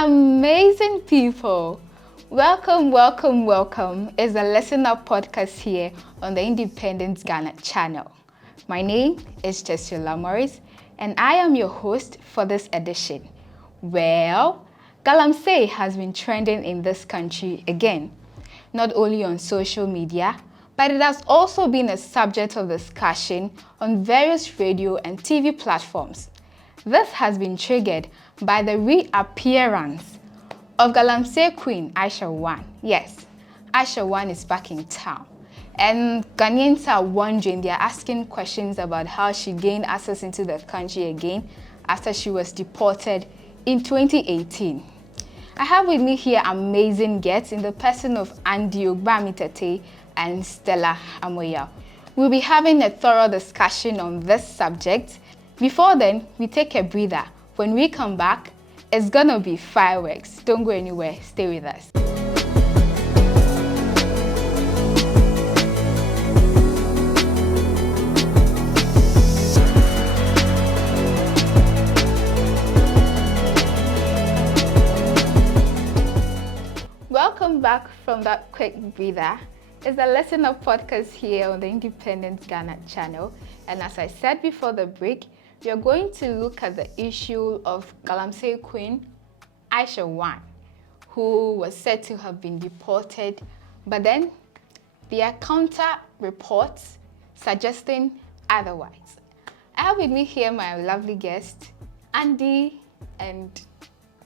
Amazing people. Welcome, welcome, welcome. It's the ListenUp Podcast here on the Independent Ghana channel. My name is Tesula Morris and I am your host for this edition. Well, Galamsey has been trending in this country again, not only on social media, but it has also been a subject of discussion on various radio and TV platforms. This has been triggered by the reappearance of Galamsey Queen Aisha Huang. Yes, Aisha Huang is back in town. And Ghanaians are wondering, they're asking questions about how she gained access into the country again after she was deported in 2018. I have with me here amazing guests in the person of Andy Ogbamitete and Stella Amoya. We'll be having a thorough discussion on this subject. Before then, we take a breather. When we come back, it's gonna be fireworks. Don't go anywhere, stay with us. Welcome back from that quick breather. It's the ListenUp Podcast here on the Independent Ghana channel. And as I said before the break, we are going to look at the issue of Galamsey Queen Aisha Huang, who was said to have been deported, but then there are counter reports suggesting otherwise. I have with me here my lovely guests, Andy and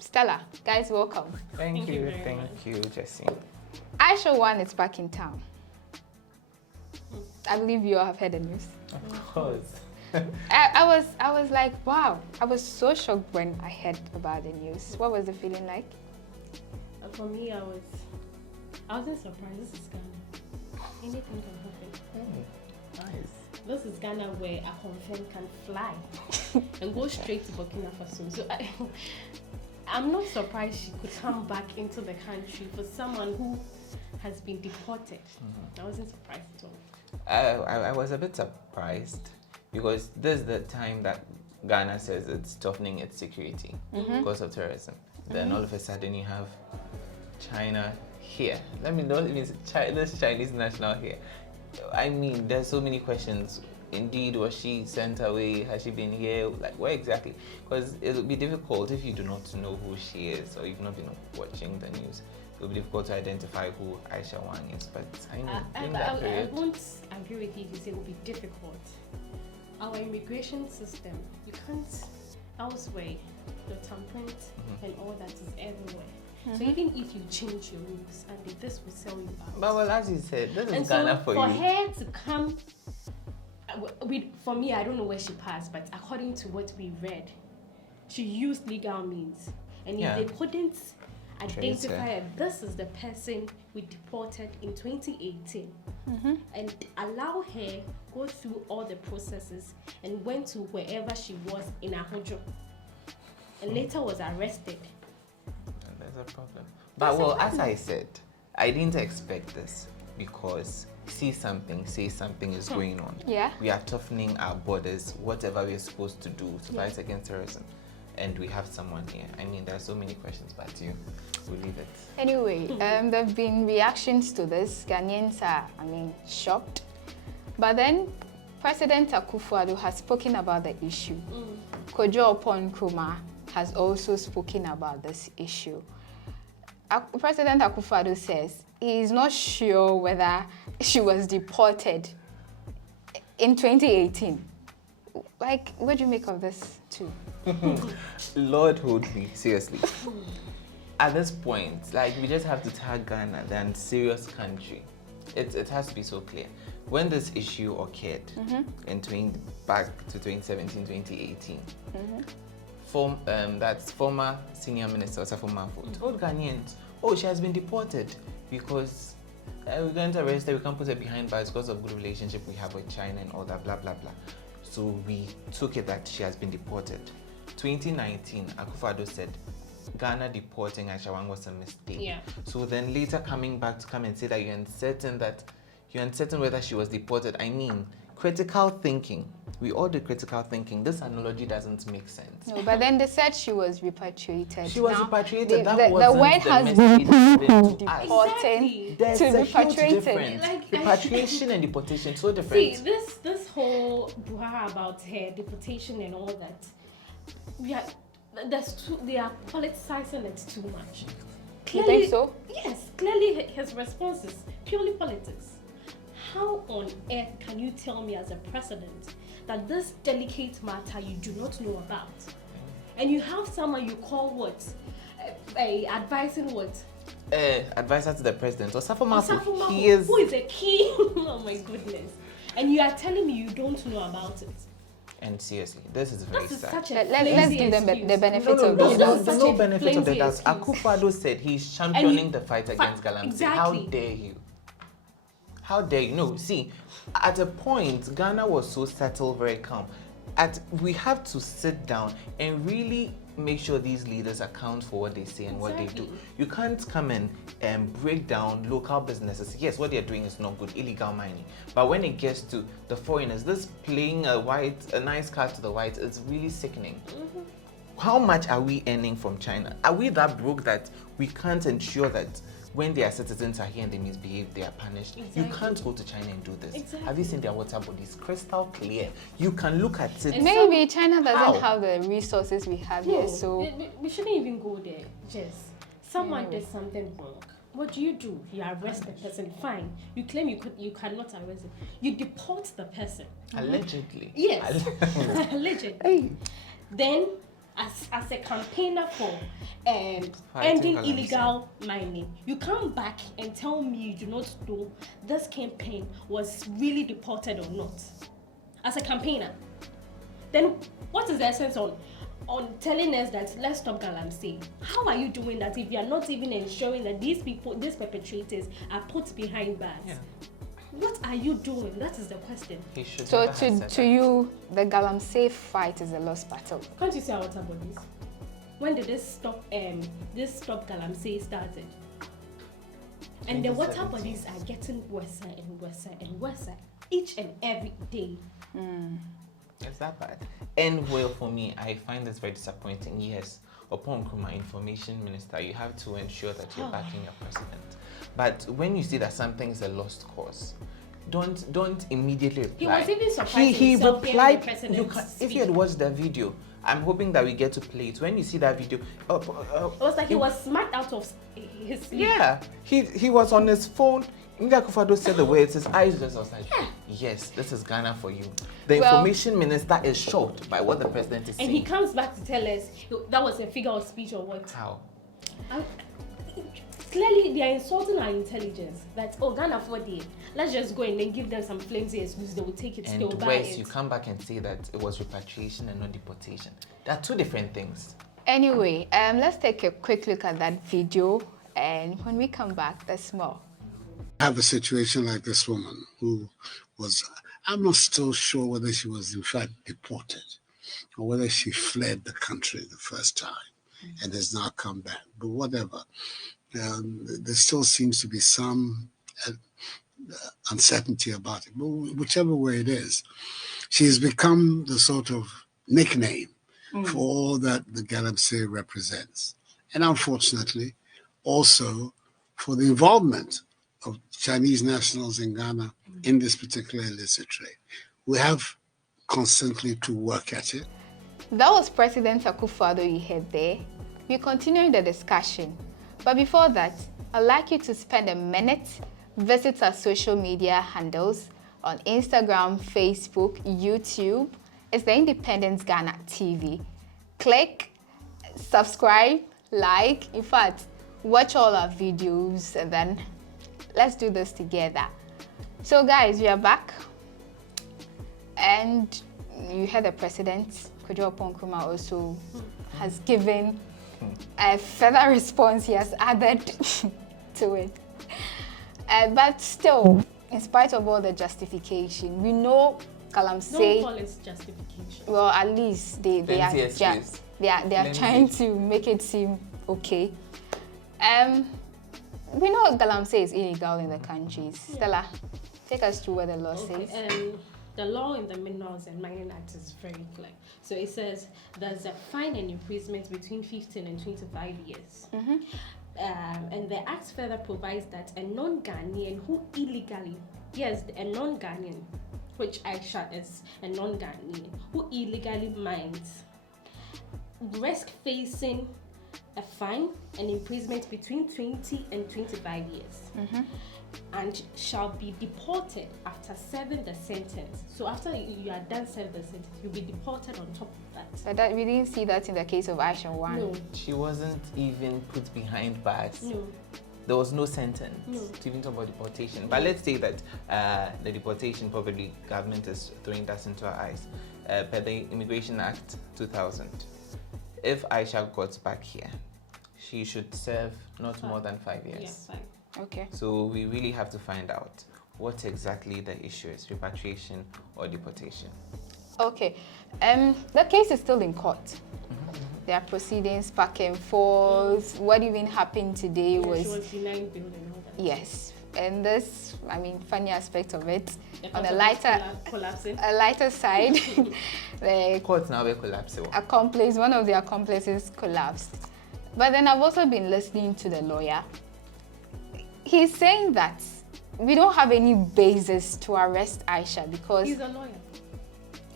Stella. Guys, welcome. Thank you, Jessie. Aisha Huang is back in town. I believe you all have heard the news. Of course. I was like, wow. I was so shocked when I heard about the news. What was the feeling like? For me, I wasn't surprised. This is Ghana. Anything can happen. Nice. This is Ghana where a confirm can fly and go straight to Burkina Faso. So I'm not surprised she could come back into the country for someone who has been deported. I wasn't surprised at all. I was a bit surprised because this is the time that Ghana says it's toughening its security because of terrorism. Then all of a sudden you have China here. Let me know if it's this Chinese national here. I mean, there's so many questions. Indeed, was she sent away? Has she been here? Like, where exactly? Because it would be difficult if you do not know who she is or you've not been watching the news. It would be difficult to identify who Aisha Huang is. But I mean, I won't agree with you if you say it will be difficult. Our immigration system, you can't elsewhere, your thumbprint and all that is everywhere. So even if you change your rules, and this will sell you out. but well, as you said, this is And Ghana so for for you. her to come, for me, I don't know where she passed, but according to what we read, she used legal means. And if they couldn't identify her, this is the person we deported in 2018, and allow her go through all the processes and went to wherever she was in Ahojo, and later was arrested. And there's a problem. But well, as I said, I didn't expect this because say something is going on. Yeah. We are toughening our borders, whatever we're supposed to do to fight against terrorism. And we have someone here. I mean, there are so many questions, but we'll leave it. Anyway, there have been reactions to this. Ghanaians are, shocked. But then, President Akufo-Addo has spoken about the issue. Kojo Oppong-Nkrumah has also spoken about this issue. President Akufo-Addo says he is not sure whether she was deported in 2018. Like, what do you make of this too? Lord hold me, seriously. At this point, like, we just have to tag Ghana, they're a serious country. It has to be so clear. When this issue occurred back to 2017, 2018, that's former senior minister Osafo Manfo told Ghanaians, oh, she has been deported because we're going to arrest her, we can't put her behind bars because of good relationship we have with China and all that, blah, blah, blah. So we took it that she has been deported. 2019, Akufo-Addo said Ghana deporting Aisha Huang was a mistake. Yeah. So then later coming back to come and say that you're uncertain whether she was deported. I mean, critical thinking We all did critical thinking. This analogy doesn't make sense. No, but then they said she was repatriated. She was Now, repatriated. That the wasn't word the has message been given to us. Exactly. There's to a huge repatriated. difference. Like, Repatriation and deportation, so different. See, this whole blah about her deportation and all that, they are politicizing it too much. You think so? Yes, clearly his response is purely politics. How on earth can you tell me as a president that this delicate matter you do not know about? And you have someone you call what? Advising what? Advisor to the president. Osafo he is... Who is a key? Oh my goodness. And you are telling me you don't know about it. And seriously, this is very sad. Such a Let's give them the benefits of the doubt. There's no benefit of the doubt. Akufo-Addo said he's championing the fight against Galamsey. Exactly. How dare you? How dare you? No, see, at a point, Ghana was so settled, very calm. We have to sit down and really make sure these leaders account for what they say and what they do. You can't come in and break down local businesses. Yes, what they're doing is not good, illegal mining. But when it gets to the foreigners, this playing a nice card to the whites, it's really sickening. Mm-hmm. How much are we earning from China? Are we that broke that we can't ensure that when their citizens are here and they misbehave, they are punished? Exactly. You can't go to China and do this. Exactly. Have you seen their water bodies? Crystal clear. You can look at it. And maybe China doesn't have the resources we have here, so... We shouldn't even go there, Jess. Someone did something wrong. What do? You arrest the person, fine. You claim you cannot arrest him. You deport the person. Allegedly. Yes. Allegedly. Then, as a campaigner for ending illegal mining, you come back and tell me you do not know this campaign was really deported or not. As a campaigner, then what is the essence on telling us that let's stop Galamsey? How are you doing that if you are not even ensuring that these perpetrators are put behind bars? Yeah. What are you doing? That is the question. So to you, the Galamsey fight is a lost battle. Can't you see our water bodies? When did this stop Galamsey started? And the water bodies are getting worse and worse and worse each and every day. Is that bad? And well, for me, I find this very disappointing. Yes, upon Nkrumah, information minister, you have to ensure that you're backing your president. But when you see that something is a lost cause, don't immediately reply. He was even surprised he replied. If you had watched the video, I'm hoping that we get to play it. When you see that video, it was like he was smacked out of his sleep. Yeah, he was on his phone. India Akufo-Addo said the words, his eyes just was like, yes, this is Ghana for you. The information minister is shocked by what the president is saying. And he comes back to tell us that was a figure of speech or what? How? Clearly, they are insulting our intelligence. That, Ghana for the, let's just go and then give them some flimsy excuse. They will take it. And worse, you come back and say that it was repatriation and not deportation. They are two different things. Anyway, let's take a quick look at that video, and when we come back, there's more. Have a situation like this woman who was, I'm not still sure whether she was in fact deported or whether she fled the country the first time and has now come back. But whatever, there still seems to be some uncertainty about it. But whichever way it is, she has become the sort of nickname for all that the Galamsey represents. And unfortunately, also for the involvement of Chinese nationals in Ghana in this particular illicit trade. We have constantly to work at it. That was President Akufo-Addo you heard there. We're continuing the discussion. But before that, I'd like you to spend a minute, visit our social media handles on Instagram, Facebook, YouTube. It's the Independence Ghana TV. Click, subscribe, like, in fact, watch all our videos, and then let's do this together. So guys, we are back, and you heard the president, Kojo Nkrumah, also has given a further response. He has added to it. But still, in spite of all the justification, we know Galamsey. Don't call it justification. Well, at least they are trying to make it seem okay. We know Galamsey is illegal in the countries. Stella, take us through what the law says. the law in the Minerals and Mining Act is very clear. So it says there's a fine and imprisonment between 15 and 25 years. And the Act further provides that a non-Ghanaian who illegally, yes, a non-Ghanaian, which Aisha is a non-Ghanaian, who illegally mines, risk facing a fine and imprisonment between 20 and 25 years. And shall be deported after serving the sentence. So after you are done serving the sentence, you'll be deported on top of that. But that we didn't see that in the case of Aisha Huang. No. She wasn't even put behind bars. No. There was no sentence No. to even talk about deportation. But let's say that the deportation, probably government is throwing that into our eyes. Per the Immigration Act 2000, if Aisha got back here, she should serve not more than 5 years. Yes, fine. Okay. So we really have to find out what exactly the issue is, repatriation or deportation. Okay. The case is still in court. There are proceedings back and forth. What even happened today She was was denied bail and all that. yes. And this, funny aspect of it, The on a court lighter, collapsing. side, the Court now will collapse. one of the accomplices collapsed. But then I've also been listening to the lawyer. He's saying that we don't have any basis to arrest Aisha because He's a lawyer.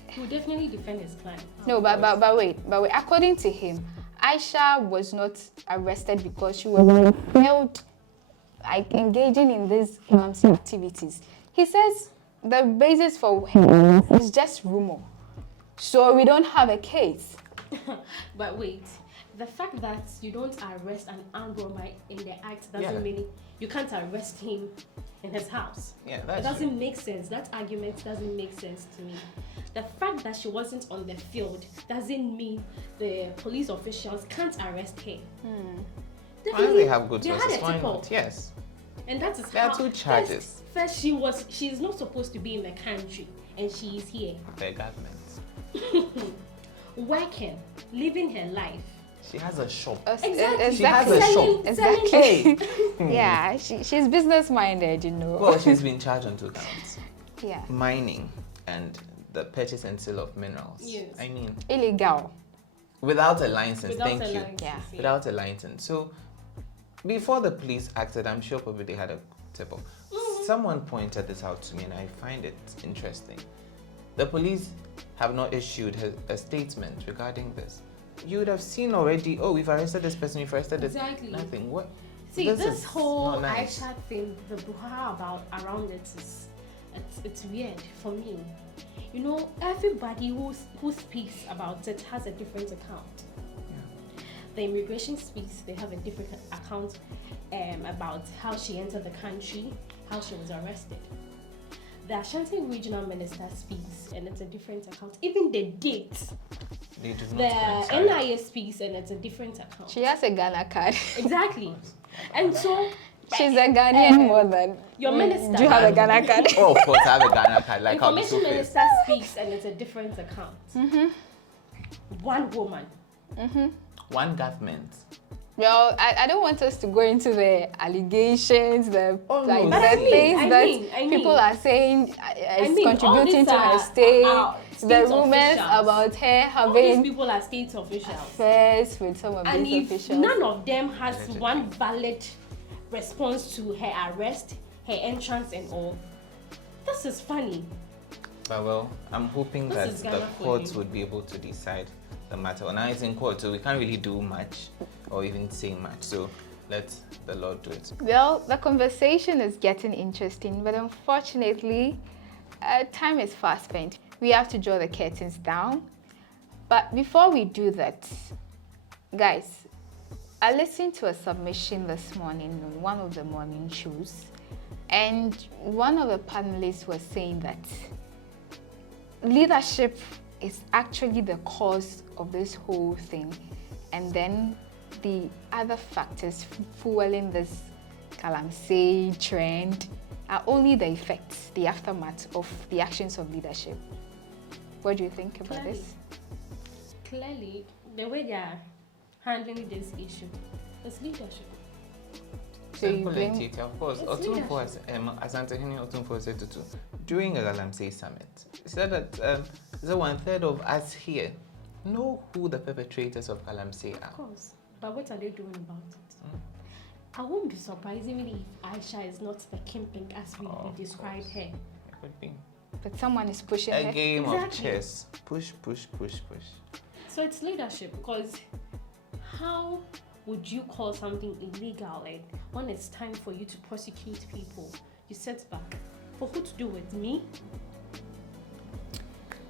He will definitely defend his client. no, but wait. According to him, Aisha was not arrested because she was failed, like engaging in these activities. He says the basis for him is just rumor, so we don't have a case. But wait, the fact that you don't arrest an armed robber in the act doesn't mean you can't arrest him in his house. Yeah, It that's doesn't make sense. That argument doesn't make sense to me. The fact that she wasn't on the field doesn't mean the police officials can't arrest her. They have good they had sources. a Why tip not? off. Yes. And that is There are how two charges. First, she's not supposed to be in the country, and she is here The government. working, living her life. She has a shop. Exactly. She has a shop. Exactly. Yeah, she's business minded, you know. Well, she's been charged on 2 counts. Yeah. Mining and the purchase and sale of minerals. Yes. I mean, Illegal. without a license, Without thank a you. license, Yeah. Without a license. So, before the police acted, I'm sure probably they had a tip off. Someone pointed this out to me and I find it interesting. The police have not issued a statement regarding this. You would have seen already, oh, we've arrested this person, we've arrested this. Exactly. Nothing. What? See, This this is whole not nice. Aisha thing, the buha around it is, it's weird for me. You know, everybody who speaks about it has a different account. The immigration speaks, they have a different account about how she entered the country, how she was arrested. The Ashanti regional minister speaks and it's a different account. Even the date, They do not the coincide. NIA speaks and it's a different account. She has a Ghana card. Exactly. And so She's a Ghanaian more than your minister. Do you have a Ghana card? Oh, of course, I have a Ghana card. Like, I'll be so Information pissed. minister speaks and it's a different account. One woman. One government. Well, I don't want us to go into the allegations, the Oh, no. like But the I mean- things I that mean- people are saying is all contributing these to her are stay. state The rumors officials. about her All these having people are state officials. affairs with some of And these if officials. none of them has Allegedly. one valid response to her arrest, her entrance and all, this is funny. But well, I'm hoping This that is the Ghana for courts you. would be able to decide the matter. Now it's in court, so we can't really do much or even say much. So let the Lord do it. Well, the conversation is getting interesting, but unfortunately, time is fast spent. We have to draw the curtains down. But before we do that, guys, I listened to a submission this morning on one of the morning shows, and one of the panelists was saying that leadership is actually the cause of this whole thing, and then the other factors fueling this Galamsey trend are only the effects, the aftermath of the actions of leadership. What do you think about this? Clearly, the way they are handling this issue is leadership. So you Simple and blame. cheat, of course. It's Otumfo, as Antony Otumfo said to during a Galamsey summit, he said that the 1/3 of us here know who the perpetrators of Galamsey are. Of course. But what are they doing about it? I won't be surprised even if Aisha is not the kingpin as we describe her. It could be But someone is pushing a her. game of Exactly. chess. Push, push, push, push. So it's leadership, because how would you call something illegal, like when it's time for you to prosecute people, you set back? For who to do it? Me?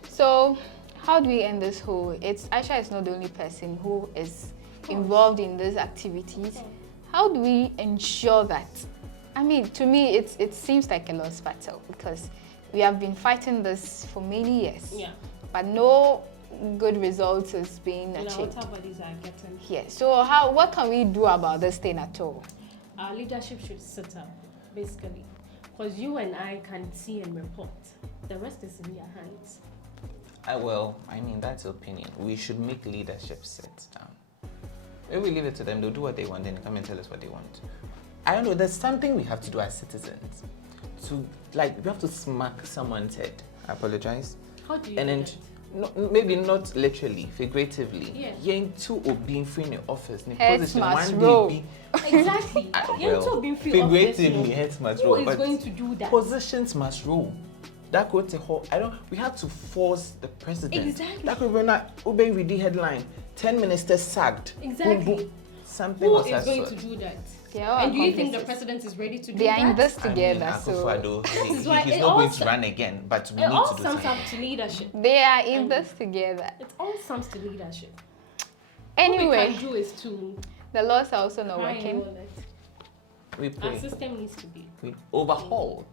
So how do we end this whole? It's Aisha is not the only person who is involved in these activities. How do we ensure that? I mean, to me, it seems like a lost battle because we have been fighting this for many years. Yeah. But no good results is being And our achieved. water bodies are getting. Yeah. So what can we do about this thing at all? Our leadership should sit up, basically. Because you and I can see and report. The rest is in their hands. Well, I mean, that's opinion. We should make leadership sit down. If we leave it to them, they'll do what they want, then come and tell us what they want. I don't know, there's something we have to do as citizens. To, like, we have to smack someone's head. I apologize. How do you And do then, that? no, maybe not literally, figuratively. Yeah. Yen two or being free in the office. Heads must roll. Exactly. You're Well, not being free figuratively, of heads must Who roll. is but going to do that? positions must roll. That could take whole. We have to force the president. Exactly. That could be not Ube with the headline. 10 ministers sagged. Exactly. Boom, boom. Something Who of is that going sort. to do that? They are And do you think the accomplices. president is ready to do They are that? in this I mean, together, so Akufo-Addo, This is why he's it not all going to su- run again, but we It need all to do sums something. up to leadership. they are in this together. It all sums to leadership. What we Anyway, can do is to the laws are also not try and working. roll it. We Our pray. system needs to be. We overhauled.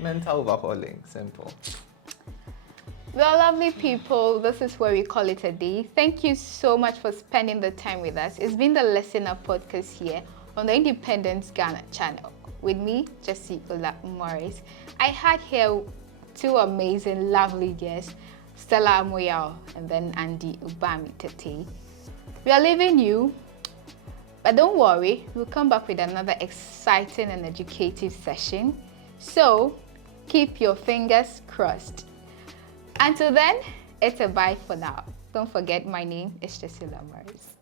Mental overhauling, simple. Well, lovely people, this is where we call it a day. Thank you so much for spending the time with us. It's been the ListenUp Podcast here on the Independence Ghana channel. With me, Jessie Ola Morris. I had here two amazing, lovely guests, Stella Amoyao and then Andy Ubami Tete. We are leaving you, but don't worry, we'll come back with another exciting and educative session. So, keep your fingers crossed. Until then, it's a bye for now. Don't forget, my name is Jessie Morris.